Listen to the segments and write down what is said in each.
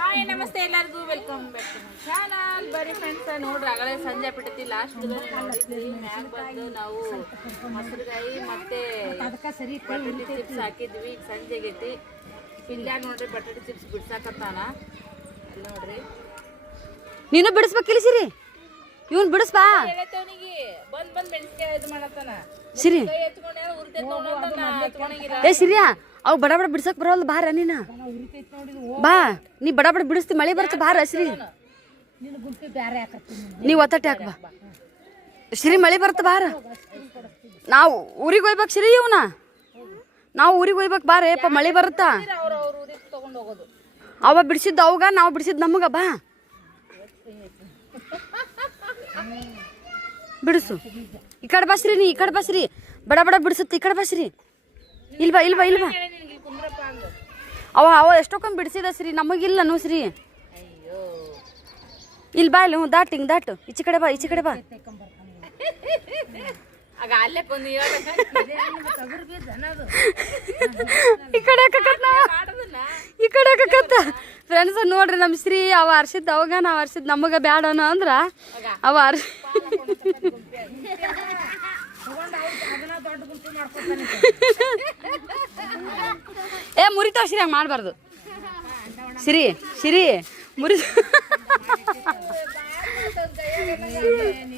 Hi ನಮಸ್ತೆ ಎಲ್ಲರಿಗೂ welcome back to my channel. ಬರೀ ಫ್ರೆಂಡ್ಸ್ ನೋಡ್ರಿ ಆಗಲೇ ಸಂಜೆ ಬಿಟ್ಟೈತಿ. ಲಾಸ್ಟ್ ನೋಡಿದ್ವಿ ಮ್ಯಾಗ ಬಂದು ನಾವು ಮೊಸರುಗಾಯಿ ಮತ್ತೆ ಬಟಾಟಿ ಚಿಪ್ಸ್ ಹಾಕಿದ್ವಿ. ಈಗ ಸಂಜೆ ಆಗೈತಿ. ಪಿಲ್ಯ ನೋಡ್ರಿ ಬಟಾಟಿ ಚಿಪ್ಸ್ ಬಿಡ್ಸಾಕತ್ತಾನ. ಅಲ್ಲಿ ನೋಡ್ರಿ ನೀನು ಬಿಡಿಸ್ಬೇಕಿಲ್ಲ ಸಿರಿ, ಇವನ್ ಬಿಡಿಸ್ಬಾ ಹೇಳತ್ತವನಿಗೆ ಬಂದ್ ಮೆಣಸಿನ್ಕಾಯಿ ಇದು ಮಾಡತ್ತಾನ. ಸಿರಿ ಎತ್ಕೊಂಡ ಏ ಸಿರಿಯಾ ಅವ್ ಬಡ ಬಡ ಬಿಡ್ಸಕ್ ಬರೋಲ್ಲ. ಬಾರ ನೀನ ಬಾ, ನೀ ಬಡ ಬಡ ಬಿಡಿಸ್ತಿ, ಮಳೆ ಬರ್ತ. ಬಾರ ಸಿರಿ, ನೀ ಒತ್ತಟ್ಟೆ ಹಾಕ್ ಬಾ ಸಿರಿ, ಮಳೆ ಬರ್ತ. ಬಾರ, ನಾವು ಊರಿಗೆ ಹೋಗ್ಬೇಕು ಸಿರಿ. ಇವನ ನಾವು ಊರಿಗೆ ಹೋಗ್ಬೇಕು. ಬಾರ ಏಪ ಮಳೆ ಬರುತ್ತಾ. ಅವ ಬಿಡಿಸಿದ್ದು ಅವಾಗ, ನಾವು ಬಿಡಿಸಿದ್ ನಮಗ. ಬಾ ಬಿಡಿಸು. ಈ ಕಡೆ ಬಸ್ರಿ, ನೀ ಈ ಕಡೆ ಬಸ್ರಿ. ಬಡ ಬಡ ಬಿಡಿಸುತ್ತೆ. ಈ ಕಡೆ ಬಸ್ರಿ. ಇಲ್ವಾ ಇಲ್ವಾ ಇಲ್ವಾ. ಅವ ಎಷ್ಟೊಕ್ಕೊಂದು ಬಿಡಿಸಿದ ಶ್ರೀ, ನಮಗಿಲ್ಲ ನೋ ಶ್ರೀ. ಇಲ್ಲಿ ಬಾ, ಇಲ್ಲಿ ದಾಟ್, ಹಿಂಗೆ ದಾಟು. ಈಚೆ ಕಡೆ ಬಾ, ಈಚೆ ಕಡೆ ಬಾ. ಈ ಕಡೆ ಈ ಕಡೆ ಫ್ರೆಂಡ್ಸ್ ನೋಡ್ರಿ, ನಮ್ಮ ಶ್ರೀ ಅವ ಅರ್ಸಿದ್ ಅವಾಗ, ನಾವು ಅರ್ಸಿದ್ ನಮಗ ಬ್ಯಾಡನ ಅಂದ್ರ ಅವ ಏ ಮುರಿತಾವ ಶ್ರೀ, ಹಂಗೆ ಮಾಡಬಾರ್ದು ಸಿರಿ. ಸಿರಿ ಮುರಿ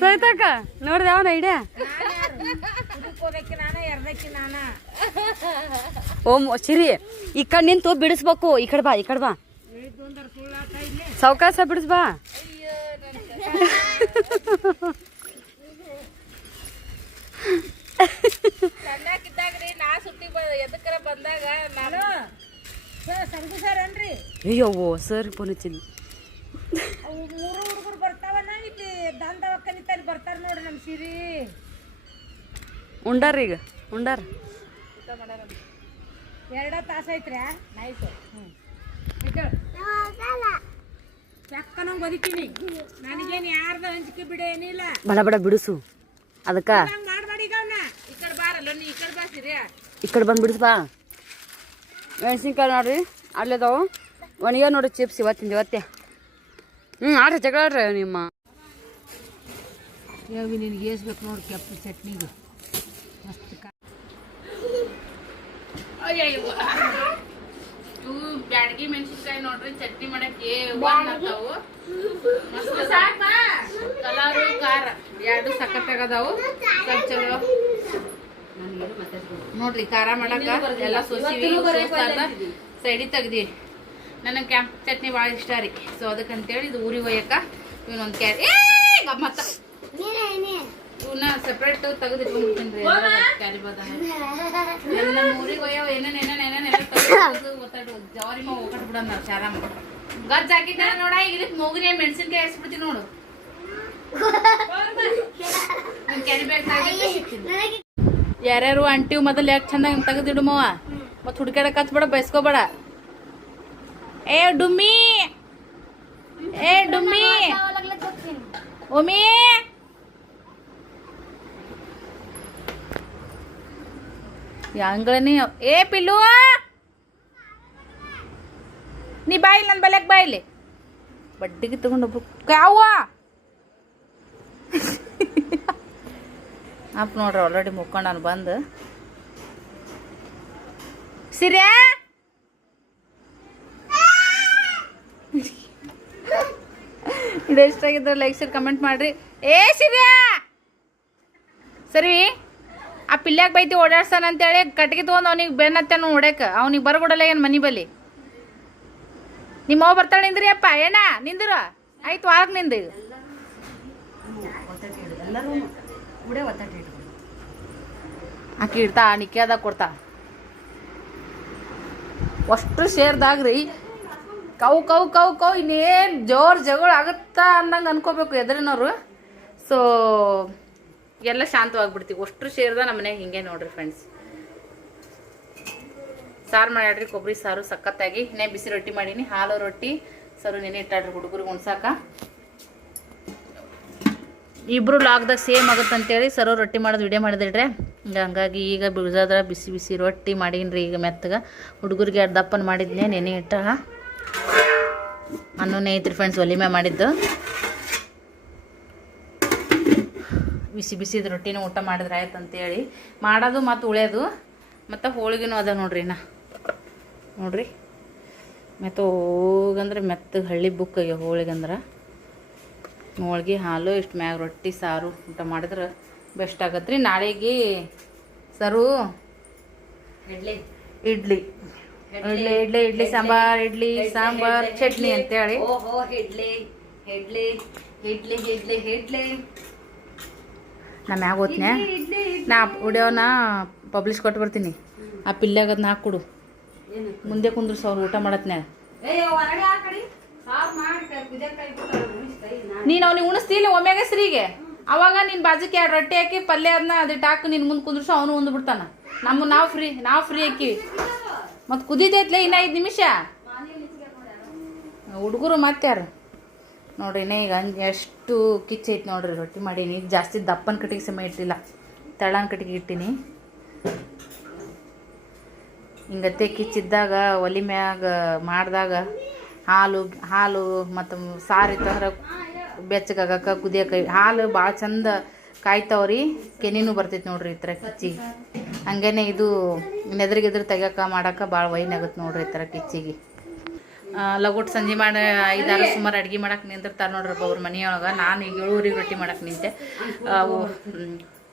ಸೈತಕ್ಕ ನೋಡ್ರಿ ಅವನ ಐಡಿಯಾ. ಓ ಸಿರಿ, ಈ ಕಡೆ ನಿಂತು ಬಿಡಿಸ್ಬೇಕು. ಈ ಕಡೆ ಬಾ, ಈ ಕಡೆ ಬಾ, ಸಾವಕಾಶ ಬಿಡಿಸ್ಬಾ. ಅಯ್ಯೋ ಸರ್ ಫೋನ್ ಹಚ್ಚಿದ್ವಿ. ಉಂಡಾರ ಈಗ ಉಂಡಾರ. ಎರಡ ತಾಸ ಐತ್ರಿ. ಬದುಕಿನಿ, ನನಗೇನು ಯಾರ್ದ ಹಂಚಿಕೆ ಬಿಡ ಏನಿಲ್ಲ. ಬಡ ಬಡ ಬಿಡಿಸು ಅದಕ್ಕ. ಈ ಕಡೆ ಬಂದು ಬಿಡಿಸ್ಬಾ. ಮೆಣಸಿನ್ಕಾಯಿ ನೋಡ್ರಿ ಅಲ್ಲೇದಾವು. ಒಣಗ ನೋಡ್ರಿ ಚಿಪ್ಸ್ ಇವತ್ತಿಂದ ಇವತ್ತೇ. ಆಡ್ರಿ ಜಗಳ ಆಡ್ರಿ ನಿಮ್ಮ. ಯಾವಿ ನಿನಗೆ ಏಸ್ಬೇಕು ನೋಡಿ ಕೆಂಪು ಚಟ್ನಿಗೆ ಮಸ್ತ್. ಇವು ಬ್ಯಾಡಗಿ ಮೆಣಸಿನ್ಕಾಯಿ ನೋಡ್ರಿ ಚಟ್ನಿ ಮಾಡಕ್ಕೆ ಕಲರು ಖಾರ ಎರಡು ಸಖತ್ ಆಗದಾವು. ಚಲೋ ನೋಡ್ರಿ ಖಾರ ಮಾಡಕ ಎಲ್ಲ ಸೈಡಿ ತೆಗ್ದಿ. ನನಗೆ ಕ್ಯಾಂಪ್ ಚಟ್ನಿ ಭಾಳ ಇಷ್ಟ ರೀ. ಸೊ ಅದಕ್ಕಂತೇಳಿ ಇದು ಊರಿಗೆ ಒಯ್ಯಕ್ಕ ಇವನೊಂದು ಗಮ್ಮತ್ತ ಇವನ್ನ ಸಪ್ರೇಟ್ ತೆಗೆದಿಟ್ಕೊಂಡ್ಬಿಡ್ತೀನಿ ರೀ. ಕ್ಯಾರಿ ಬದಾಮ ನಮ್ಮ ಊರಿಗೆ ಒಯ್ಯವ ಏನೇನೆಲ್ಲ ಒತ್ತಾಡು ಜವಾರಿ ಮಾವು ಒಕ್ಕಟ್ ಬಿಡೋಣ ಚಾರಾಮ ಗಜ್ಜ ಹಾಕಿದ್ದ ನೋಡ. ಈಗ ಇದಕ್ಕೆ ಮೂಗಿನ ಮೆಣಸಿನ್ಕಾಯಿ ಹಚ್ಬಿಡ್ತೀನಿ ನೋಡು. ಕ್ಯಾರಿ ಬ್ಯಾಗ್ ಯಾರ್ಯಾರು ಅಂಟಿವ್ ಮೊದಲು ಯಾಕೆ ಚಂದಾಗ ತೆಗೆದಿಡುಮವ. ಮತ್ತು ಹುಡ್ಕಾಡಕ್ ಹಚ್ಬೇಡ, ಬಯಸ್ಕೋಬೇಡ. ಏ ಡುಮ್ಮಿ, ಏ ಡುಮ್ಮಿ, ಒಮ್ಮಿ ಹಂಗಳೇ. ಏ ಪಿಲ್ಲು, ನೀ ಬಾಯಿಲ್ ನನ್ನ ಬಲ್ಯಾಕ ಬಾಯಿಲಿ. ಬಡ್ಡಿಗೆ ತಗೊಂಡು ಕಾವ ಅಪ್ಪ ನೋಡ್ರಿ ಆಲ್ರೆಡಿ ಮುಕ್ಕೊಂಡು ನಾನು ಬಂದು. ಸಿರ್ಯಾ ಇದು ಎಷ್ಟಾಗಿದ್ರೆ ಲೈಕ್ ಶೇರ್ ಕಮೆಂಟ್ ಮಾಡ್ರಿ. ಏ ಸಿರ್ಯಾ ಸರಿ, ಆ ಪಿಲ್ಯಾಗ ಬೈತಿ ಓಡಾಡ್ಸಾನ ಅಂತೇಳಿ ಕಟ್ಗೆ ತೊಗೊಂಡು ಅವ್ನಿಗೆ ಬೆನ್ನತ್ತೇನು ನೋಡ್ಯಾಕ. ಅವ್ನಿಗೆ ಬರಗೊಡಲ್ಲ ಏನು ಮನಿ ಬಲಿ. ನಿಮ್ಮ ಅವ್ ಬರ್ತಾಳೆ ನಿಂದ್ರಿ ಅಪ್ಪ. ಏನ ನಿಂದ್ರು ಆಯ್ತು, ವಾರಕ್ಕೆ ನಿಂದು ಈಗ ಆಕಿ ಇಡ್ತಾ ನಿಕ್ಕೆದಾಗ ಕೊಡ್ತಾ. ಅಷ್ಟು ಶೇರ್ದಾಗ್ರಿ ಕೌ ಕೌ ಕೌ ಕೌ ಇನ್ನೇನು ಜೋರು ಜಗಳ ಆಗುತ್ತಾ ಅಂದಂಗೆ ಅನ್ಕೋಬೇಕು ಎದುರಿನವ್ರು. ಸೊ ಎಲ್ಲ ಶಾಂತವಾಗಿಬಿಡ್ತೀವಿ. ಅಷ್ಟು ಶೇರ್ದ ನಮ್ಮ ಮನೆಗೆ ಹಿಂಗೆ ನೋಡ್ರಿ ಫ್ರೆಂಡ್ಸ್. ಸಾರು ಮಾಡ್ಯಾಡ್ರಿ, ಕೊಬ್ಬರಿ ಸಾರು ಸಖತ್ತಾಗಿ. ಇನ್ನೇ ಬಿಸಿ ರೊಟ್ಟಿ ಮಾಡೀನಿ, ಹಾಲು ರೊಟ್ಟಿ ಸರು ನೆನೆ ಇಟ್ಟಾಡ್ರಿ ಹುಡುಗರಿಗೆ ಉಣ್ಸಾಕ. ಇಬ್ಬರು ಲಾಗ್ದಾಗ ಸೇಮ್ ಆಗುತ್ತಂತೇಳಿ ಸರೋ ರೊಟ್ಟಿ ಮಾಡೋದು ವಿಡಿಯೋ ಮಾಡಿದಿಡ್ರೆ. ಹಂಗಾಗಿ ಈಗ ಬಿಡ್ಸಾದ್ರೆ ಬಿಸಿ ಬಿಸಿ ರೊಟ್ಟಿ ಮಾಡೀನಿ ರೀ. ಈಗ ಮೆತ್ತಗೆ ಹುಡುಗರಿಗೆ 2 ದಪ್ಪನ ಮಾಡಿದ್ನೆ ನೆನೆ ಇಟ್ಟ. ಅನ್ನನೇ ಐತ್ರಿ ಫ್ರೆಂಡ್ಸ್, ಒಲಿ ಮ್ಯಾಗ ಮಾಡಿದ್ದು. ಬಿಸಿ ಬಿಸಿದ ರೊಟ್ಟಿನ ಊಟ ಮಾಡಿದ್ರೆ ಆಯ್ತು ಅಂತೇಳಿ ಮಾಡೋದು ಮತ್ತು ಉಳಿಯೋದು. ಮತ್ತು ಹೋಳಿಗೆನೂ ಅದ ನೋಡ್ರಿ. ನೋಡ್ರಿ ಮೆತ್ತಗಂದ್ರೆ ಮೆತ್ತಗೆ ಹಳ್ಳಿ ಬುಕ್ಕಾಗೆ ಹೋಳಿಗೆ ಹೋಳ್ಗೆ ಹಾಲು ಇಷ್ಟು ಮ್ಯಾಗ ರೊಟ್ಟಿ ಸಾರು ಊಟ ಮಾಡಿದ್ರೆ ಬೆಸ್ಟ್ ಆಗತ್ತೆ ರೀ. ನಾಳೆಗೆ ಸರು ಇಡ್ಲಿ ಇಡ್ಲಿ ಇಡ್ಲಿ ಇಡ್ಲಿ ಇಡ್ಲಿ ಸಾಂಬಾರ್ ಇಡ್ಲಿ ಸಾಂಬಾರ್ ಚಟ್ನಿ ಅಂತೇಳಿ. ಇಡ್ಲಿ ಇಡ್ಲಿ ಇಡ್ಲಿ ಇಡ್ಲಿ ಇಡ್ಲಿ ನಾ ಮ್ಯಾಗ ಹೋಗ್ತೀನಿ. ನಾ ವಿಡಿಯೋನ ಪಬ್ಲಿಷ್ ಕೊಟ್ಟು ಬರ್ತೀನಿ. ಆ ಪಿಲ್ಲಾಗ ಅದನ್ನ ಹಾಕ್ಕೊಡು, ಮುಂದೆ ಕುಂದ್ರಸ ಅವ್ರು ಊಟ ಮಾಡತ್ನ್ಯಾಗ. ನೀನು ಅವ್ನಿಗೆ ಉಣಿಸ್ತಿಲ್ಲ ಒಮ್ಮೆಗೆ ಸ್ತ್ರೀಗೆ. ಅವಾಗ ನೀನು ಬಾಜುಕ್ಕೆ 2 ರೊಟ್ಟಿ ಹಾಕಿ ಪಲ್ಯ ಅದನ್ನ ಅದಿಟ್ಟು ಹಾಕಿ ನಿನ್ನ ಮುಂದೆ ಕುಂದ್ರಸ ಅವನು ಉಂದು ಬಿಡ್ತಾನ. ನಾವು ಫ್ರೀ ಹಾಕಿವಿ. ಮತ್ತು ಕುದಿದೈತ್ಲೆ ಇನ್ನ 5 ನಿಮಿಷ. ಹುಡುಗರು ಮತ್ತಾರು ನೋಡ್ರಿ. ಈಗ ಎಷ್ಟು ಕಿಚ್ಚೈತಿ ನೋಡ್ರಿ. ರೊಟ್ಟಿ ಮಾಡೀನಿ. ಈಗ ಜಾಸ್ತಿ ದಪ್ಪನ ಕಟ್ಟಿಗೆ ಸಮಯ ಇಟ್ಟಿಲ್ಲ, ತೆಳ್ಳನ ಕಟ್ಟಿಗೆ ಇಟ್ಟೀನಿ. ಹಿಂಗತ್ತೆ ಕಿಚ್ಚಿದ್ದಾಗ ಒಲಿ ಮ್ಯಾಗ ಮಾಡಿದಾಗ ಹಾಲು ಮತ್ತು ಸಾರು ಇತ್ತಂದ್ರೆ ಬೆಚ್ಚಗಾಗಕ್ಕೆ ಕುದಿಯೋಕೆ ಹಾಲು ಭಾಳ ಚಂದ ಕಾಯ್ತಾವ್ರಿ. ಕೆನಿನೂ ಬರ್ತೈತಿ ನೋಡ್ರಿ ಈ ಥರ ಕಿಚ್ಚಿಗೆ. ಹಂಗೇನೆ ಇದು ನೆದ್ರಿಗೆದ್ರು ತೆಗ್ಯಾಕ ಮಾಡೋಕೆ ಭಾಳ ವೈನ್ ಆಗುತ್ತೆ ನೋಡ್ರಿ ಈ ಥರ ಕಿಚ್ಚಿಗೆ. ಲಗೋಟ್ ಸಂಜೆ ಮಾಡಿ 5-6 ಸುಮಾರು ಅಡುಗೆ ಮಾಡಕ್ಕೆ ನಿಂತಿರ್ತಾರೆ ನೋಡ್ರಪ್ಪ ಅವ್ರ ಮನೆಯೊಳಗೆ. ನಾನು ಈಗ 7 ರೊಟ್ಟಿ ಮಾಡಕ್ಕೆ ನಿಂತೆ. ಅವು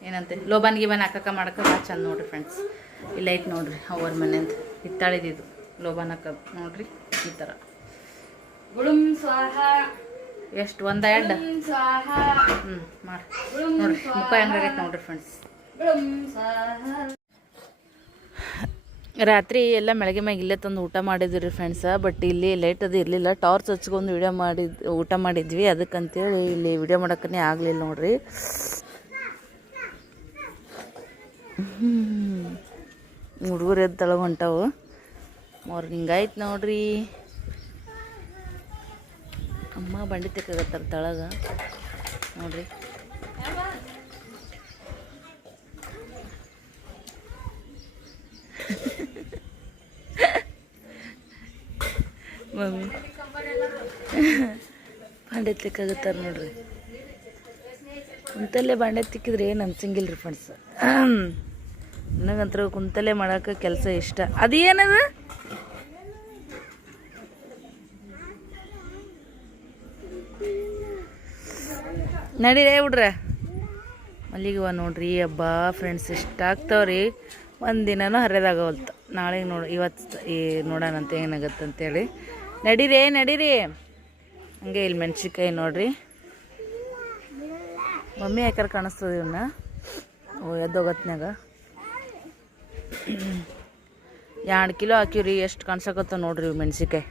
ಏನಂತೆ ಲೋಬಾನ್ ಗಿಬಾನ್ ಹಾಕಕ್ಕೆ ಮಾಡೋಕೆ ಭಾಳ ಚಂದ ನೋಡ್ರಿ ಫ್ರೆಂಡ್ಸ್. ಇಲ್ಲ ಐತೆ ನೋಡ್ರಿ ಅವ್ರ ಮನೆಯಿಂದ ಹಿತ್ತಾಳಿದಿದ್ದು ಲೋಬಾನ್ ಹಾಕ ನೋಡ್ರಿ ಈ ಥರ. ಗುಳುಂ ಸ್ವಾಹ ಎಷ್ಟು 1-2 ಮಾಡಿ ನೋಡ್ರಿ. ಮುಖ ಹೆಂಗಾಗೈತೆ ನೋಡ್ರಿ ಫ್ರೆಂಡ್ಸ್. ರಾತ್ರಿ ಎಲ್ಲ ಮೆಳಗೆ ಮ್ಯಾಗ ಇಲ್ಲೇ ತಂದು ಊಟ ಮಾಡಿದ್ವಿ ರೀ ಫ್ರೆಂಡ್ಸ. ಬಟ್ ಇಲ್ಲಿ ಲೈಟ್ ಅದು ಇರಲಿಲ್ಲ. ಟಾರ್ಚ್ ಹಚ್ಕೊಂಡು ಊಟ ಮಾಡಿದ್ವಿ. ಅದಕ್ಕಂತೇಳಿ ಇಲ್ಲಿ ವಿಡಿಯೋ ಮಾಡೋಕ್ಕೇ ಆಗಲಿಲ್ಲ ನೋಡ್ರಿ. ಹುಡುಗರು ಎದ್ದು ತಳಗ ಹೊಂಟವು. ಮಾರ್ನಿಂಗ್ ಆಯ್ತು ನೋಡ್ರಿ. ಅಮ್ಮ ಬಂಡಿ ತೆಕ್ಕಾಗತ್ತಾರ ತಳಗ ನೋಡ್ರಿ. ಮಮ್ಮಿ ಬಾಂಡೆ ತಿಕ್ಕಾಗತ್ತಾರ ನೋಡ್ರಿ. ಕುಂತಲ್ಲೇ ಬಾಂಡೆ ತಿಕ್ಕಿದ್ರೆ ಏನು ಅನ್ಸಂಗಿಲ್ಲ ರೀ ಫ್ರೆಂಡ್ಸ್. ನನಗಂತೂ ಕುಂತಲ್ಲೇ ಮಾಡೋಕೆ ಕೆಲಸ ಇಷ್ಟ. ಅದೇನದು ನಡೀರೇ ಹುಡ್ರೆ. ಮಲ್ಲಿಗೆ ಹೂವು ನೋಡ್ರಿ ಹಬ್ಬ ಫ್ರೆಂಡ್ಸ್ ಇಷ್ಟ ಆಗ್ತಾವ್ರಿ. ಒಂದಿನೂ ಹರಿದಾಗವಲ್ತು. ನಾಳೆಗೆ ಇವತ್ತು ನೋಡೋಣಂತ ಏನಾಗತ್ತೆ ಅಂತೇಳಿ. ನಡೀರಿ. ಹಂಗೆ ಇಲ್ಲಿ ಮೆಣ್ಸಿನ್ಕಾಯಿ ನೋಡ್ರಿ. ಮಮ್ಮಿ ಯಾಕಾರ ಕಾಣಿಸ್ತದೆ ಇವನ್ನ ಎದ್ದೋಗತ್ನಾಗ. 2 ಕಿಲೋ ಹಾಕಿವ್ರಿ. ಎಷ್ಟು ಕಾಣಿಸಕತ್ತ ನೋಡ್ರಿ ಇವು ಮೆಣ್ಸಿನ್ಕಾಯಿ,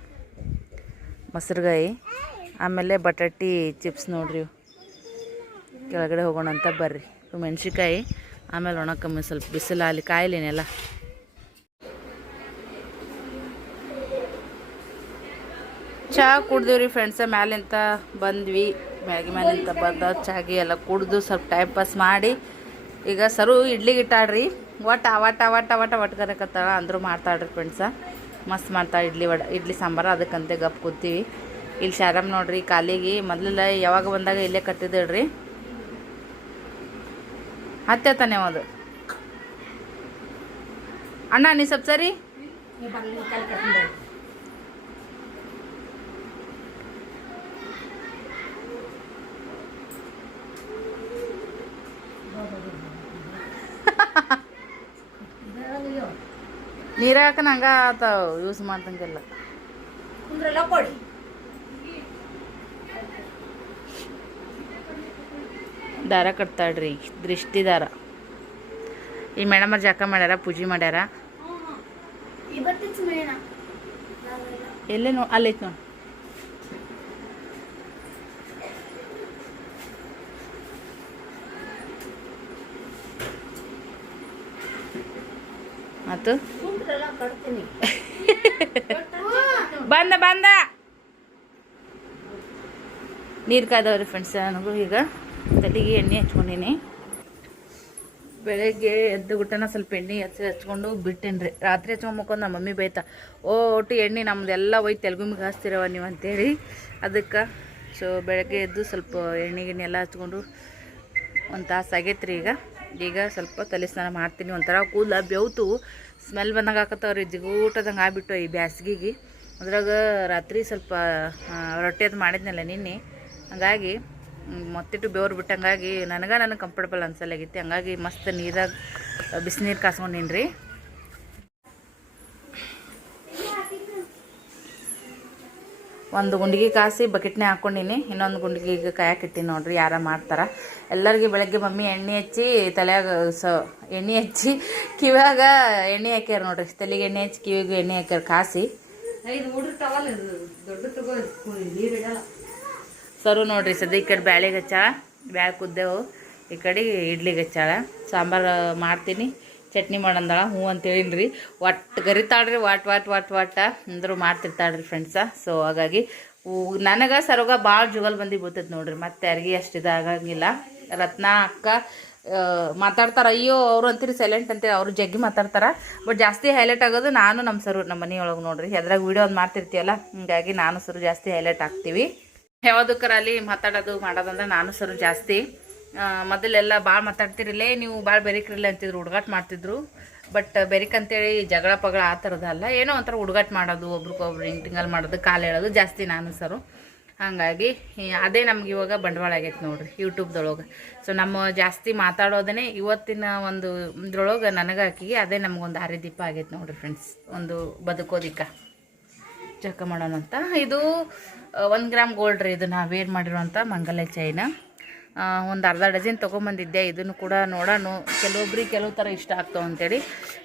ಮೊಸರುಗಾಯಿ, ಆಮೇಲೆ ಬಟಾಟಿ ಚಿಪ್ಸ್ ನೋಡ್ರಿ. ಕೆಳಗಡೆ ಹೋಗೋಣ ಅಂತ ಬರ್ರಿ. ಮೆಣ್ಸಿನ್ಕಾಯಿ ಆಮೇಲೆ ಒಣಕಮ್ಮಿ ಸ್ವಲ್ಪ ಬಿಸಿಲು ಅಲ್ಲಿ ಕಾಯಿಲೇನೆಲ್ಲ. ಚಹಾ ಕುಡ್ದೇವ್ರಿ ಫ್ರೆಂಡ್ಸ. ಮ್ಯಾಲಿಂತ ಬಂದ್ವಿ. ಮ್ಯಾಲಿಂತ ಬಂದ ಚಾಗಿ ಎಲ್ಲ ಕುಡ್ದು ಸ್ವಲ್ಪ ಟೈಮ್ ಪಾಸ್ ಮಾಡಿ ಈಗ ಸರು ಇಡ್ಲಿಗೆ ಇಟ್ಟಾಡ್ರಿ. ಒಟ್ಕರಕತ್ತಾಳ ಅಂದರೂ ಮಾಡ್ತಾಳ್ರಿ ಫ್ರೆಂಡ್ಸ. ಮಸ್ತ್ ಮಾಡ್ತಾಳೆ ಇಡ್ಲಿ ಸಾಂಬಾರು. ಅದಕ್ಕಂತೆ ಗಪ್ ಕೂತೀವಿ. ಇಲ್ಲಿ ಶಾರಮ್ ನೋಡ್ರಿ ಕಾಲಿಗೆ ಮೊದಲೆಲ್ಲ ಯಾವಾಗ ಬಂದಾಗ ಇಲ್ಲೇ ಕಟ್ಟಿದೇಳ್ರಿ. ಹತ್ತೆ ತಾನೆ ಅದು ಅಣ್ಣ ನೀ ಸ್ವಲ್ಪ ಸರಿ. ನೀರು ಹಾಕನ ಹಂಗ ಆತಾವ ಯೂಸ್ ಮಾಡ್ದಂಗೆಲ್ಲ. ದಾರ ಕಟ್ತಾಳ್ರಿ, ದೃಷ್ಟಿ ದಾರ. ಈ ಮೇಡಮರ್ ಜಾಕ ಮಾಡ್ಯಾರ, ಪೂಜೆ ಮಾಡ್ಯಾರ. ಎಲ್ಲೇ ಅಲ್ಲೈತೆ ನೋಡಿ. ಮತ್ತು ಬಂದ ನೀರು ಕಾದವ್ರಿ ಫ್ರೆಂಡ್ಸ್. ನನಗೂ ಈಗ ತಲೆಗೆ ಎಣ್ಣೆ ಹಚ್ಕೊಂಡೀನಿ. ಬೆಳಗ್ಗೆ ಎದ್ದು ಗುಟ್ಟನ ಸ್ವಲ್ಪ ಎಣ್ಣೆ ಹಚ್ಕೊಂಡು ಬಿಟ್ಟೇನ್ರಿ. ರಾತ್ರಿ ಹಚ್ಕೊಂಡು ಮುಕ್ಕೊಂಡು ನಮ್ಮ ಮಮ್ಮಿ ಬೈತಾ, ಒಟ್ಟು ಎಣ್ಣೆ ನಮ್ದೆಲ್ಲ ಒಯ್ದು ತೆಲುಗುಮಿಗೆ ಹಚ್ತಿರವ ನೀವು ಅಂತೇಳಿ. ಅದಕ್ಕೆ ಸೊ ಬೆಳಗ್ಗೆ ಎದ್ದು ಸ್ವಲ್ಪ ಎಣ್ಣೆ ಗಿಣ್ಣೆ ಎಲ್ಲ ಹಚ್ಕೊಂಡು ಒಂದು ತಾಸು ಆಗೈತ್ರಿ. ಈಗ ಸ್ವಲ್ಪ ತಲೆ ಸ್ನಾನ ಮಾಡ್ತೀನಿ. ಒಂಥರ ಕೂದಲ ಬೆವ್ತು ಸ್ಮೆಲ್ ಬಂದಂಗೆ ಹಾಕತ್ತವ್ರಿ, ಜಿಗೂಟದಂಗೆ ಆಗ್ಬಿಟ್ಟು ಈ ಬ್ಯಾಸ್ಗಿಗೆ. ಅದ್ರಾಗ ರಾತ್ರಿ ಸ್ವಲ್ಪ ರೊಟ್ಟಿ ಅದು ಮಾಡಿದ್ನಲ್ಲ ನಿನ್ನೆ, ಹಂಗಾಗಿ ಮತ್ತಿಟ್ಟು ಬೆವ್ರು ಬಿಟ್ಟಂಗಾಗಿ ನನಗೆ ಕಂಫರ್ಟಬಲ್ ಅನ್ಸಲ್ಲಾಗಿತ್ತು. ಹಂಗಾಗಿ ಮಸ್ತ್ ನೀರಾಗ ಬಿಸಿನೀರು ಕಾಸ್ಕೊಂಡೀನಿ ರೀ. ಒಂದು ಗುಂಡಿಗೆ ಕಾಸಿ ಬಕೆಟ್ನೇ ಹಾಕ್ಕೊಂಡೀನಿ, ಇನ್ನೊಂದು ಗುಂಡಿಗೆ ಕಾಯಕ್ಕಿಟ್ಟಿನಿ ನೋಡ್ರಿ. ಯಾರ ಮಾಡ್ತಾರೆ ಎಲ್ಲರಿಗೆ ಬೆಳಗ್ಗೆ ಮಮ್ಮಿ ಎಣ್ಣೆ ಹಚ್ಚಿ ತಲೆಯಾಗ ಎಣ್ಣೆ ಹಚ್ಚಿ ಕಿವ್ಯಾಗ ಎಣ್ಣೆ ಹಾಕ್ಯಾರ ನೋಡ್ರಿ. ತಲೆಗೆ ಎಣ್ಣೆ ಹಚ್ಚಿ ಕಿವಿಗೆ ಎಣ್ಣೆ ಹಾಕ್ಯಾರ ಕಾಸಿ. ಸರು ನೋಡ್ರಿ ಸದ್ಯ ಈ ಕಡೆ ಬ್ಯಾಳಿಗೆ ಹಚ್ಚಾಳ, ಬ್ಯಾಳೆ ಕುದ್ದೇವು. ಈ ಕಡೆ ಇಡ್ಲಿಗೆ ಹಚ್ಚಾಳ. ಸಾಂಬಾರು ಮಾಡ್ತೀನಿ, ಚಟ್ನಿ ಮಾಡಂದಾಳ. ಹ್ಞೂ ಅಂತೇಳಿನ್ರಿ. ಒಟ್ಟು ಗರಿತಾಳ್ರಿ, ವಾಟ್ ಅಂದರೂ ಮಾಡ್ತಿರ್ತಾಳ್ರಿ ಫ್ರೆಂಡ್ಸ. ಸೊ ಹಾಗಾಗಿ ನನಗೆ ಸರೋಗ ಭಾಳ ಜುಗಲ್ ಬಂದು ಬೀಳ್ತೈತೆ ನೋಡ್ರಿ. ಮತ್ತೆ ಯಾರಿಗೆ ಅಷ್ಟು ಇದಾಗಂಗಿಲ್ಲ. ರತ್ನ ಅಕ್ಕ ಮಾತಾಡ್ತಾರೆ, ಅಯ್ಯೋ ಅವರು ಅಂತೀರಿ ಸೈಲೆಂಟ್ ಅಂತೇಳಿ, ಅವರು ಜಗ್ಗಿ ಮಾತಾಡ್ತಾರೆ. ಬಟ್ ಜಾಸ್ತಿ ಹೈಲೈಟ್ ಆಗೋದು ನಾನು ನಮ್ಮ ಸರು ನಮ್ಮ ಮನೆಯೊಳಗೆ ನೋಡ್ರಿ. ಅದ್ರಾಗ ವೀಡಿಯೋ ಒಂದು ಮಾಡ್ತಿರ್ತೀವಲ್ಲ, ಹೀಗಾಗಿ ನಾನು ಸರು ಜಾಸ್ತಿ ಹೈಲೈಟ್ ಆಗ್ತೀವಿ. ಯಾವುದಕ್ಕರಲ್ಲಿ ಮಾತಾಡೋದು ಮಾಡೋದಂದ್ರೆ ನಾನು ಸರು ಜಾಸ್ತಿ. ಮೊದಲೆಲ್ಲ ಭಾಳ ಮಾತಾಡ್ತಿರಲ್ಲೇ ನೀವು, ಭಾಳ ಬೆರಿಕ್ರಿಲ್ಲ ಅಂತಿದ್ರು, ಹುಡುಗಾಟ ಮಾಡ್ತಿದ್ರು. ಬಟ್ ಬೆರಿಕಂತೇಳಿ ಜಗಳ ಪಗಳ ಆ ಥರದ್ದಲ್ಲ, ಏನೋ ಒಂಥರ ಹುಡುಗಾಟ ಮಾಡೋದು, ಒಬ್ರಿಗೊಬ್ರು ಹಿಂಗೆ ಮಾಡೋದು, ಕಾಲು ಹೇಳೋದು ಜಾಸ್ತಿ ನಾನು ಸರು. ಹಾಗಾಗಿ ಅದೇ ನಮ್ಗೆ ಇವಾಗ ಬಂಡವಾಳ ಆಗೈತೆ ನೋಡ್ರಿ ಯೂಟ್ಯೂಬ್ದೊಳಗೆ. ಸೊ ನಮ್ಮ ಜಾಸ್ತಿ ಮಾತಾಡೋದೇ ಇವತ್ತಿನ ಒಂದು ಇದ್ರೊಳಗೆ ನನಗೆ ಆಕಿಗೆ ಅದೇ ನಮಗೊಂದು ಹಾರಿದೀಪ ಆಗೈತೆ ನೋಡ್ರಿ ಫ್ರೆಂಡ್ಸ್. ಒಂದು ಬದುಕೋದಿಕ್ಕ ಚಕ್ಕ ಮಾಡೋಣಂತ. ಇದು 1 ಗ್ರಾಮ್ ಗೋಲ್ಡ್ ರೀ. ಇದು ನಾವು ವೇರ್ ಮಾಡಿರೋಂಥ ಮಂಗಲ್ಯ ಚೈನ. ಒಂದು ಅರ್ಧ ಡಜನ್ ತೊಗೊಂಬಂದಿದ್ದೆ. ಇದನ್ನು ಕೂಡ ನೋಡೋಣ, ಕೆಲವೊಬ್ರಿಗೆ ಕೆಲವು ಥರ ಇಷ್ಟ ಆಗ್ತಾವೆ ಅಂತೇಳಿ.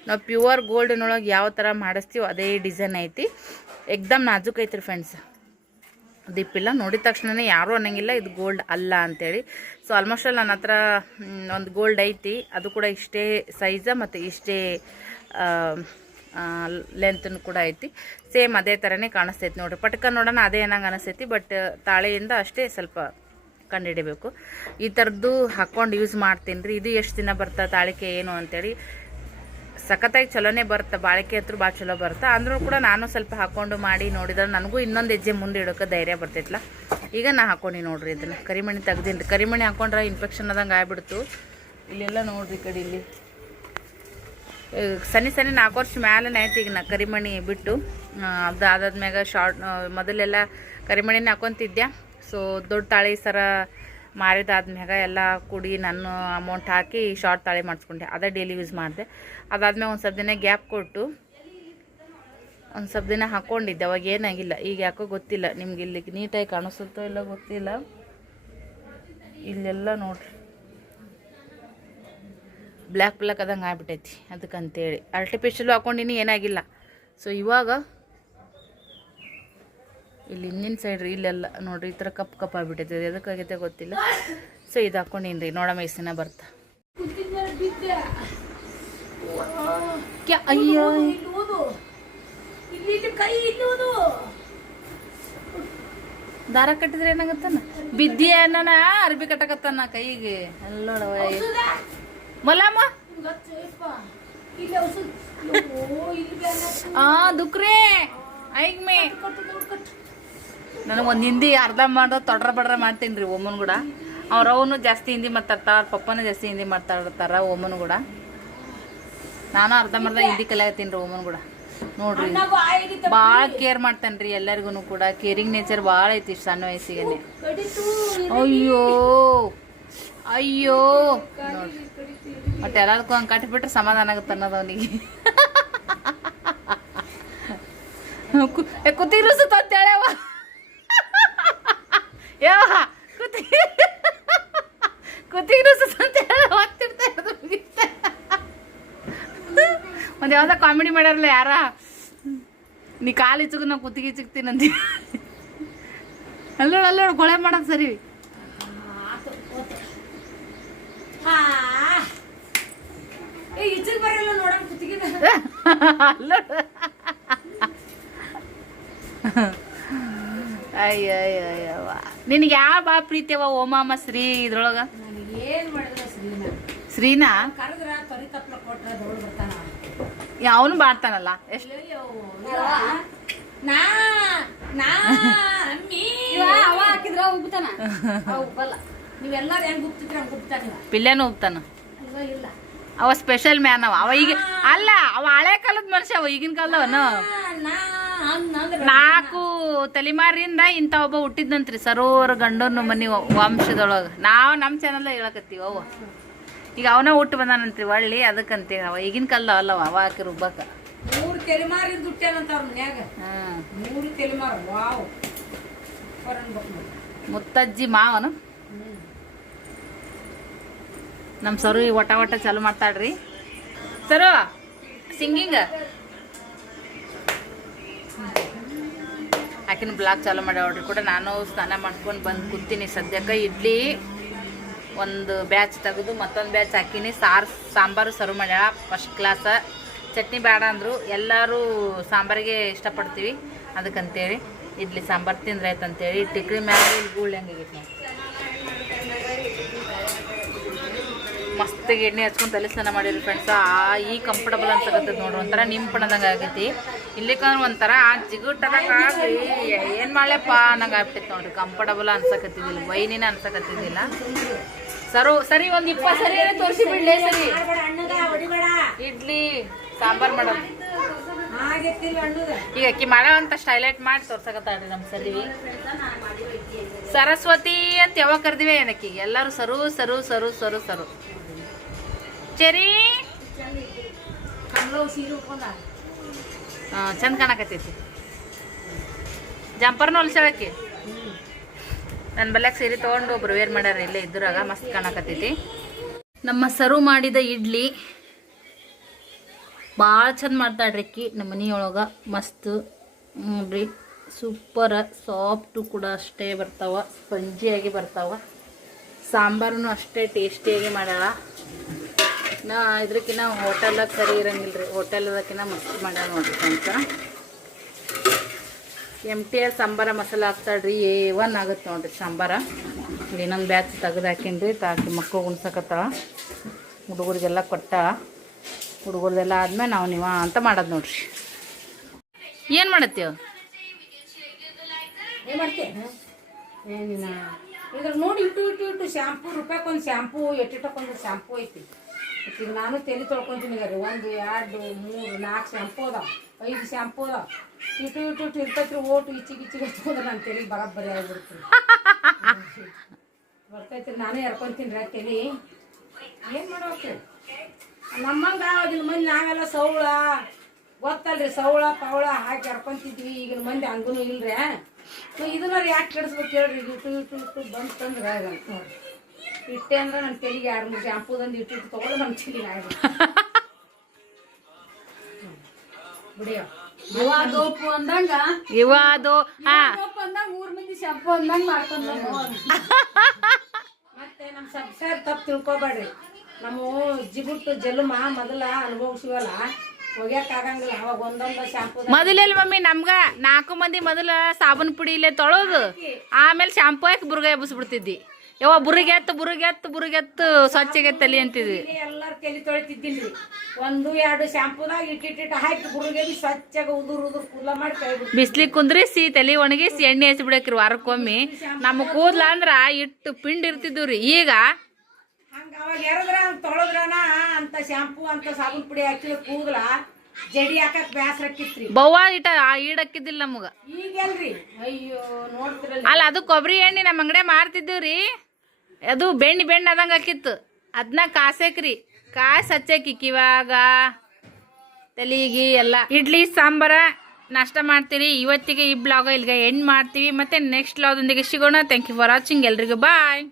ನಾವು ಪ್ಯೂರ್ ಗೋಲ್ಡಿನೊಳಗೆ ಯಾವ ಥರ ಮಾಡಿಸ್ತೀವೋ ಅದೇ ಡಿಸೈನ್ ಐತಿ. ಎಕ್ದಮ್ ನಾಜೂಕ್ ಐತ್ರಿ ಫ್ರೆಂಡ್ಸ್. ದಿಪ್ಪಿಲ್ಲ, ನೋಡಿದ ತಕ್ಷಣವೇ ಯಾರೂ ಅನ್ನಂಗಿಲ್ಲ ಇದು ಗೋಲ್ಡ್ ಅಲ್ಲ ಅಂತೇಳಿ. ಸೊ ಆಲ್ಮೋಸ್ಟ್ ಅಲ್ಲಿ ನನ್ನ ಹತ್ರ ಒಂದು ಗೋಲ್ಡ್ ಐತಿ, ಅದು ಕೂಡ ಇಷ್ಟೇ ಸೈಜ ಮತ್ತು ಇಷ್ಟೇ ಲೆಂತನ್ನು ಕೂಡ ಐತಿ. ಸೇಮ್ ಅದೇ ಥರನೇ ಕಾಣಿಸ್ತೈತಿ ನೋಡಿರಿ. ಪಟ್ಕ ನೋಡೋಣ ಅದೇ ಏನಂಗೆ ಅನಿಸ್ತೈತಿ. ಬಟ್ ತಾಳೆಯಿಂದ ಅಷ್ಟೇ ಸ್ವಲ್ಪ ಕಂಡುಹಿಡಿಬೇಕು. ಈ ಥರದ್ದು ಹಾಕ್ಕೊಂಡು ಯೂಸ್ ಮಾಡ್ತೀನಿ ರೀ. ಇದು ಎಷ್ಟು ದಿನ ಬರ್ತಾ ತಾಳಿಕೆ ಏನು ಅಂತೇಳಿ ಸಖತ್ತಾಗಿ ಚಲೋನೇ ಬರುತ್ತೆ. ಬಾಳಿಕೆ ಹತ್ರ ಭಾಳ ಚಲೋ ಬರುತ್ತೆ. ಅಂದ್ರೂ ಕೂಡ ನಾನು ಸ್ವಲ್ಪ ಹಾಕ್ಕೊಂಡು ಮಾಡಿ ನೋಡಿದ್ರೆ ನನಗೂ ಇನ್ನೊಂದು ಹೆಜ್ಜೆ ಮುಂದೆ ಇಡೋಕೆ ಧೈರ್ಯ ಬರ್ತೈತಲ್ಲ. ಈಗ ನಾ ಹಾಕ್ಕೊಂಡು ನೋಡ್ರಿ ಇದನ್ನು ಕರಿಮಣಿ ತೆಗ್ದೀನಿ ರೀ. ಕರಿಮಣಿ ಹಾಕ್ಕೊಂಡ್ರೆ ಇನ್ಫೆಕ್ಷನ್ ಆದಂಗೆ ಆಗ್ಬಿಡ್ತು. ಇಲ್ಲೆಲ್ಲ ನೋಡ್ರಿ ಈ ಕಡೆ ಇಲ್ಲಿ ಸನಿ 4 ವರ್ಷ ಮ್ಯಾಲೆ ಆಯ್ತು ಈಗ ನಾ ಕರಿಮಣಿ ಬಿಟ್ಟು. ಅದು ಅದಾದ್ಮ್ಯಾಗ ಮೊದಲೆಲ್ಲ ಕರಿಮಣಿನ ಹಾಕ್ಕೊಂತಿದ್ದೆ. ಸೊ ದೊಡ್ಡ ತಾಳಿ ಸರ ಮಾರಿದಾದ್ಮ್ಯಾಗ ಎಲ್ಲ ಕೂಡಿ ನಾನು ಅಮೌಂಟ್ ಹಾಕಿ ಶಾರ್ಟ್ ತಾಳಿ ಮಾಡಿಸ್ಕೊಂಡೆ. ಅದೇ ಡೈಲಿ ಯೂಸ್ ಮಾಡಿದೆ. ಅದಾದ್ಮೇಲೆ ಒಂದು ಸ್ವಲ್ಪ ದಿನ ಗ್ಯಾಪ್ ಕೊಟ್ಟು ಒಂದು ಸ್ವಲ್ಪ ದಿನ ಹಾಕ್ಕೊಂಡಿದ್ದೆ. ಅವಾಗ ಏನಾಗಿಲ್ಲ. ಈಗ ಯಾಕೋ ಗೊತ್ತಿಲ್ಲ ನಿಮ್ಗೆ, ಇಲ್ಲಿ ನೀಟಾಗಿ ಕಾಣಿಸುತ್ತೋ ಇಲ್ಲ ಗೊತ್ತಿಲ್ಲ. ಇಲ್ಲೆಲ್ಲ ನೋಡ್ರಿ ಬ್ಲ್ಯಾಕ್ ಅದಂಗೆ ಆಗ್ಬಿಟ್ಟೈತಿ. ಅದಕ್ಕಂತೇಳಿ ಆರ್ಟಿಫಿಷಿಯಲ್ ಹಾಕ್ಕೊಂಡಿನಿ, ಏನಾಗಿಲ್ಲ. ಸೊ ಇವಾಗ ಇಲ್ಲಿ ಹಿಂದಿನ ಸೈಡ್ ರೀ ಇಲ್ಲೆಲ್ಲ ನೋಡ್ರಿ ಈ ಥರ ಕಪ್ ಆಗ್ಬಿಟ್ಟೈತೆ. ಎದಕ್ಕಾಗೈತೆ ಗೊತ್ತಿಲ್ಲ. ಸೊ ಇದು ಹಾಕ್ಕೊಂಡೀನಿ ರೀ. ನೋಡೋ ಮೈಸಿನ ಬರ್ತಾ ಅಯ್ಯೋ ದಾರ ಕಟ್ಟಿದ್ರೆ ಏನಾಗತ್ತಾನ, ಬಿದ್ದಿ ಅನ್ನ ಅರ್ಬಿ ಕಟ್ಟಕತ್ತಾನ ಕೈಗೆ. ಅಲ್ಲೋಡ ಮಲಾಮ ದುಕ್ರೇ ಐಗ್ಮೆ. ನನಗೊಂದು ಹಿಂದಿ ಅರ್ಧ ಮಾಡ್ದ ತೊಡ್ರ ಬಡ್ರ ಮಾಡ್ತೀನಿ ರೀ ಒಮ್ಮನ ಕೂಡ. ಅವನು ಜಾಸ್ತಿ ಹಿಂದಿ ಮಾತಾಡ್ತಾರ, ಅವ್ರ ಪಪ್ಪನೂ ಜಾಸ್ತಿ ಹಿಂದಿ ಮಾತಾಡ್ತಾರ ಒಮ್ಮನು ಕೂಡ. ನಾನು ಅರ್ಧಂಬರ್ಧ ಹಿಂದಿ ಕಲಿಯತ್ತೀನಿ ರೀ ಒಮ್ಮನ ಕೂಡ. ನೋಡ್ರಿ ಭಾಳ ಕೇರ್ ಮಾಡ್ತಾನೆ ರೀ ಎಲ್ಲರಿಗೂ ಕೂಡ. ಕೇರಿಂಗ್ ನೇಚರ್ ಭಾಳ ಐತಿ ಸಣ್ಣ ವಯಸ್ಸಿಗೆ. ಅಯ್ಯೋ ಅಯ್ಯೋ ನೋಡ್ರಿ, ಬಟ್ ಎಲ್ಲದಕ್ಕೂ ಹಂಗೆ ಕಟ್ಟಿಬಿಟ್ರೆ ಸಮಾಧಾನ ಆಗುತ್ತೆ ಅನ್ನೋದು ಅವನಿಗೆ. ಕುತ್ತಿಗೆ ಸುತ್ತ ಅಂತೇಳವ ಯಾವ ಕುತ್ತಿಗೆ ಸುತ್ತ ಅಂತ ಹೇಳ ಹೋಗ್ತಿರ್ತಾ ಇರೋದು. ಒಂದು ಯಾವ್ದೋ ಕಾಮಿಡಿ ಮಾಡ್ಯಾರಲ್ಲ ಯಾರ, ನೀ ಕಾಲು ಇಚ್ಚುಗು ನಾವು ಕುತ್ತಿಗೆ ಚಿಕ್ತೀನಂತ. ಅಲ್ಲೋಡು ಅಲ್ಲೋಡು ಗೊಳೆ ಮಾಡೋದು ಸರಿ. ಅಯ್ಯಯ್ಯವ್ವ, ನಿನಗೆ ಯಾವ ಬಾ ಪ್ರೀತಿಯವ ಓಮಾಮ ಶ್ರೀ ಇದ್ರೊಳಗ? ಏನು ಮಾಡಿದ್ರೆ ಶ್ರೀನ ಶ್ರೀನಾ ಕರೆದ್ರ ತೊರಿ ತಪ್ಪಲ ಕೊಟ್ರೆ ದೌಡ್ ಬರ್ತಾನ ಅವನು ಮಾಡ್ತಾನಲ್ಲ ಎಷ್ಟು ನಾ ನಾ ಅಮ್ಮಿ ಅವ ಹಾಕಿದ್ರ ಉಬ್ತಾನ ಉಬ್ಬಲ್ಲ. ನೀವೆಲ್ಲಾರು ಹೆಂಗ್ ಗುಪ್ತಿದ್ರೆ ಹಂಗ್ ಗುಪ್ತಾನ ಇವ. ಪಿಲ್ಲೆನೂ ಹೋಗ್ತಾನ. ಇವ ಇಲ್ಲ ಅವ ಸ್ಪೆಷಲ್ ಮ್ಯಾನ್ ಅವ ಈಗ ಅಲ್ಲ ಅವ ಹಳೆ ಕಾಲದ ಮನುಷ್ಯ ಅವ ಈಗಿನ ಕಾಲದವನು. ನಾ ಅಂದ್ರೆ 4 ತಲೆಮಾರಿಂದ ಇಂಥ ಒಬ್ಬ ಹುಟ್ಟಿದ್ನಂತ್ರಿ ಸರೋವರ ಗಂಡನ ಮನಿ ವಂಶದೊಳಗ. ನಾವು ನಮ್ಮ ಚಾನಲ್ ಹೇಳಕತ್ತೀವಿ ಅವ ಈಗ ಅವನ ಹುಟ್ಟು ಬಂದಾನಂತ್ರಿ ಒಳ್ಳಿ ಅದಕ್ಕಂತೇಳಿ. ಅವ ಈಗಿನ ಕಾಲದ ಅಲ್ಲವ ಅವ ಹಾಕಿ ರುಬ್ಬಕ್ಕ 3 ತಲೆಮಾರಿಂದ ಹುಟ್ಟ್ಯಾನಂತ ಅವ್ರ ಮನ್ಯಾಗ. 3 ತಲೆಮಾರು ವಾವ್ ಮುತ್ತಜ್ಜಿ ಮಾವನು ನಮ್ಮ ಸರು ಒಟ ಒಟ ಚಾಲು ಮಾಡ್ತಾಳ್ರಿ. ಸರು ಸಿಂಗಿಂಗ್ ಆಕಿನ ಬ್ಲಾಗ್ ಚಾಲು ಮಾಡ್ಯಾವ್ರಿ ಕೂಡ. ನಾನು ಸ್ನಾನ ಮಾಡ್ಕೊಂಡು ಬಂದು ಕೂತೀನಿ ಸದ್ಯಕ್ಕೆ. ಇಡ್ಲಿ ಒಂದು ಬ್ಯಾಚ್ ತೆಗೆದು ಮತ್ತೊಂದು ಬ್ಯಾಚ್ ಹಾಕಿನಿ. ಸಾಂಬಾರು ಸರ್ವ್ ಮಾಡ್ಯಾಳ ಫಸ್ಟ್ ಕ್ಲಾಸ್. ಚಟ್ನಿ ಬೇಡ ಅಂದರು. ಎಲ್ಲರೂ ಸಾಂಬಾರಿಗೆ ಇಷ್ಟಪಡ್ತೀವಿ ಅದಕ್ಕಂತೇಳಿ ಇಡ್ಲಿ ಸಾಂಬಾರು ತಿಂದ್ರೆ ಆಯ್ತು ಅಂತೇಳಿ ಟಿಕ್ರಿ ಮ್ಯಾಲೆ ಇಲ್ಲಿ ಗೂಳಿ ಹಂಗಾಗೈತಿ ನಾವು. ಮಸ್ತಿಗೆ ಎಣ್ಣೆ ಹಚ್ಕೊಂಡು ತಲೆ ಸ್ನಾನ ಮಾಡಿರಿ ಫ್ರೆಂಡ್ಸ್. ಈ ಕಂಫರ್ಟಬಲ್ ಅನ್ಸಕತ್ತದ ನೋಡ್ರಿ. ಒಂಥರ ನಿಂಪಣದಂಗೆ ಆಗೈತಿ. ಇಲ್ಲಿಕಂದ್ರೆ ಒಂಥರ ಜಿಗುಟದಾಗಿ ಏನು ಮಾಡ್ಲಪ್ಪ ನಂಗೆ ಆಗ್ಬಿಟ್ಟೈತಿ ನೋಡ್ರಿ. ಕಂಫರ್ಟಬಲ್ ಅನ್ಸಕತ್ತಿದ್ದಿಲ್ಲ, ವೈನಿನ ಅನ್ಸಕತ್ತಿದ್ದಿಲ್ಲ. ಸರಿ ಒಂದು 20 ಸರಿ ತೋರಿಸಿ ಬಿಡ್ಲೇ. ಸರಿ ಇಡ್ಲಿ ಸಾಂಬಾರು ಮಾಡೋದು ಈಗ ಅಕ್ಕಿ ಮಾಡೋವಂಥ ಸ್ಟೈಲೈಟ್ ಮಾಡಿ ತೋರ್ಸಕತ್ತಾಳ್ರಿ ನಮ್ಮ ಸರಿ. ಸರಸ್ವತಿ ಅಂತ ಯಾವಾಗ ಕರ್ದಿವೆ ಏನಕ್ಕಿ ಎಲ್ಲರೂ ಸರು ಸರು ಸರು ಸರು ಸರು ಚೆರಿ ಚಂದ ಕಾಣಕತ್ತೈತಿ. ಜಂಪರ್ನ ಹೊಲ್ಸಳಕ್ಕಿ ನನ್ನ ಬಲ್ಯಾಗ ಸೀರೆ ತೊಗೊಂಡು ಒಬ್ರು ವೇರ್ ಮಾಡ್ಯಾರ ಇಲ್ಲೇ ಇದ್ರಾಗ ಮಸ್ತ್ ಕಾಣಕತ್ತೈತಿ. ನಮ್ಮ ಸರು ಮಾಡಿದ ಇಡ್ಲಿ ಭಾಳ ಚಂದ ಮಾಡ್ತಾಳ್ರಿ ಅಕ್ಕಿ. ನಮ್ಮ ಮನೆಯೊಳಗೆ ಮಸ್ತ್ ನೋಡ್ರಿ ಸೂಪರ. ಸಾಫ್ಟು ಕೂಡ ಅಷ್ಟೇ ಬರ್ತಾವ, ಸ್ಪಂಜಿಯಾಗಿ ಬರ್ತಾವ. ಸಾಂಬಾರು ಅಷ್ಟೇ ಟೇಸ್ಟಿಯಾಗಿ ಮಾಡ್ಯಾಳ. ನಾ ಇದ್ರಕ್ಕಿಂತ ಹೋಟೆಲಾಗ ಸರಿ ಇರಂಗಿಲ್ಲ ರೀ. ಹೋಟೆಲ್ದಕ್ಕಿಂತ ಮಸ್ತ್ ಮಾಡ್ಯಾಳ ನೋಡ್ರಿ ಅಂತ. MTR ಸಾಂಬಾರ ಮಸಾಲ ಹಾಕ್ತಾಳ್ರಿ. A1 ಆಗುತ್ತೆ ನೋಡ್ರಿ ಸಾಂಬಾರ. ಇನ್ನೊಂದು ಬ್ಯಾಚ್ ತೆಗೆದು ಹಾಕೀನಿ ತಾಕಿ ಮಕ್ಕಳು ಉಣ್ಸಕತ್ತಾಳ. ಹುಡುಗರಿಗೆಲ್ಲ ಕೊಟ್ಟಾಳ. ಹುಡುಗರ್ದೆಲ್ಲ ಆದ್ಮೇಲೆ ನಾವು ನೀವ ಅಂತ ಮಾಡೋದು ನೋಡ್ರಿ. ಏನು ಮಾಡತ್ತೀವ ಏನ್ ಮಾಡ್ತೇನೆ ಏನಿನ ಇದ್ರ ನೋಡಿ ಇಟ್ಟು ಶಾಂಪೂ ರೂಪಾಯಿಗೊಂದು ಶಾಂಪೂ ಎಟ್ಟಿಟ್ಟಕ್ಕೊಂದು ಶಾಂಪೂ ಐತಿ. ಈಗ ನಾನು ತಲೆ ತೊಳ್ಕೊಂತೀನಿ ರೀ. 1 2 3 4 ಶಾಂಪೂ ಅದಾವ, 5 ಶಾಂಪೂ ಅದಾವ. ಇಟ್ಟು ಇರ್ತೈತ್ರಿ. ಓಟು ಇಚ್ಚಿಗೆ ಹಚ್ಕೊಂಡ್ರೆ ನನ್ನ ತಲೆ ಬರಾಬರಿ ಆಗಿಬಿಡ್ತೀನಿ. ಬರ್ತೈತ್ರಿ. ನಾನೇ ಹರ್ಕೊಂತೀನಿ ರೀ ತಲೆ. ಏನು ಮಾಡ್ಬೇಕು ನಮ್ಮಂಗೆ ಆಗಿನ ಮಂದಿ ನಾವೆಲ್ಲ ಸೌಳ ಗೊತ್ತಲ್ರಿ. ಸೌಳ ಪವಳ ಹಾಕಿ ಹರ್ಕೊಂತಿದ್ವಿ. ಈಗಿನ ಮಂದಿ ಹಂಗೂ ಇಲ್ರಿ. ಇದನ್ನ ಯಾಕೆ ಕೆಡಿಸ್ಬೇಕು ಹೇಳ್ರಿ. ಇಟ್ಟು ಬಂತಂದ್ರೆ ನೋಡ್ರಿ ಇಟ್ಟೆ ಅಂದ್ರೆ ನನ್ನ ತೆಲಿಗೆ 2-3 ಶಾಂಪೂದಂದು ಇಟ್ಟು ತೊಗೊಳ್ಳೋ ನಮ್ಮ ತೆಲಿಗೆ ಆಗ್ಬಿಟ್ಟು ಬಿಡಿಯೋ ದೋಪು ಅಂದಂಗ ಇವದು ಅಂದಂಗ 3 ಮಂದಿ ಶಾಂಪು ಅಂದಂಗ ಮಾಡ್ಕೊಂಡ್ ಮತ್ತೆ ನಮ್ಮ ಸಬ್ಸ್ಕ್ರೈಬ್ ತಪ್ಪು ತಿಳ್ಕೊಬೇಡ್ರಿ. ನಮ್ಮ ಜಿಗುಟ್ಟು ಜಲಮ ಮೊದಲ ಅನುಭವಿಸಿವಲ್ಲ ಒಗ್ಯಾಕಾಗಂಗಿಲ್ಲ. ಅವಾಗ ಒಂದೊಂದು ಶಾಂಪೂ ಮೊದಲೆಲ್ಲ ಮಮ್ಮಿ ನಮ್ಗ 4 ಮಂದಿ ಮೊದಲ ಸಾಬೂನ್ ಪುಡಿ ಇಲ್ಲೇ ತೊಳೋದು ಆಮೇಲೆ ಶಾಂಪೂ ಹಾಕಿ ಬುರ್ಗ ಎಬ್ಬಿಸ್ಬಿಡ್ತಿದ್ವಿ. ಯಾವ ಬುರುಗೆತ್ತು ಸ್ವಚ್ಛಗೆ ತಲೆ ಅಂತಿದ್ವಿ. ಎಲ್ಲಾರು ತಲೆ ತೊಳಿತಿದ್ದೀನಿ. 1-2 ಶಾಂಪೂದಾಗ ಇಟ್ಟಿಟ್ಟು ಹಾಕಿ ಬುರುಗೆ ಸ್ವಚ್ಛಾಗ ಉದುರು ಕೂದಲ ಮಾಡಿ ಕೈಬಿಟ್ಟು ಬಿಸ್ಲಿಗೆ ಕುಂದ್ರಿಸಿ ತಲೆ ಒಣಗಿಸಿ ಎಣ್ಣೆ ಹಚ್ಚಿ ಬಿಡಕ್ರಿ ವಾರಕ್ಕೊಮ್ಮೆ. ನಮ್ಮ ಕೂದ್ಲ ಅಂದ್ರ ಇಟ್ಟು ಪಿಂಡ್ ಇರ್ತಿದ್ವು ರೀ. ಈಗ ಹಂಗ ಅವಾಗ ಎರದ್ರ ತೊಳದ್ರನ ಅಂತ ಶಾಂಪೂ ಅಂತ ಸಾಬೂನ್ ಪುಡಿ ಹಾಕಿ ಕೂದಲ ಜಡಿ ಹಾಕಕ್ ಬ್ಯಾಸರ ಆಕಿತ್ರಿ. ಬವ್ವ ಈಡಕ್ಕಿದ್ದಿಲ್ಲ ನಮಗ. ಈಗೆಲ್ರಿ ಅಯ್ಯೋ ನೋಡ್ತಿರಲ್ಲ. ಅಲ್ಲ ಅದು ಕೊಬ್ಬರಿ ಎಣ್ಣೆ ನಮ್ಮ ಅಂಗಡಿ ಮಾರ್ತಿದ್ದೀವ್ರಿ. ಅದು ಬೆಣ್ಣೆ ಆದಂಗೆ ಹಾಕಿತ್ತು. ಅದನ್ನ ಕಾಸೇಕ್ರಿ ಕಾಸು ಹಚ್ಚೇಕಿ ಕಿವಾಗ ತಲೆಗೆ ಎಲ್ಲ. ಇಡ್ಲಿ ಸಾಂಬಾರ ನಾಷ್ಟ ಮಾಡ್ತೀರಿ. ಇವತ್ತಿಗೆ ಈ ಬ್ಲಾಗ ಇಲ್ಲಿಗೆ ಎಂಡ್ ಮಾಡ್ತೀವಿ. ಮತ್ತೆ ನೆಕ್ಸ್ಟ್ ಬ್ಲಾಗ್ದೊಂದಿಗೆ ಸಿಗೋಣ. Thank you for watching. ಎಲ್ರಿಗೂ ಬಾಯ್.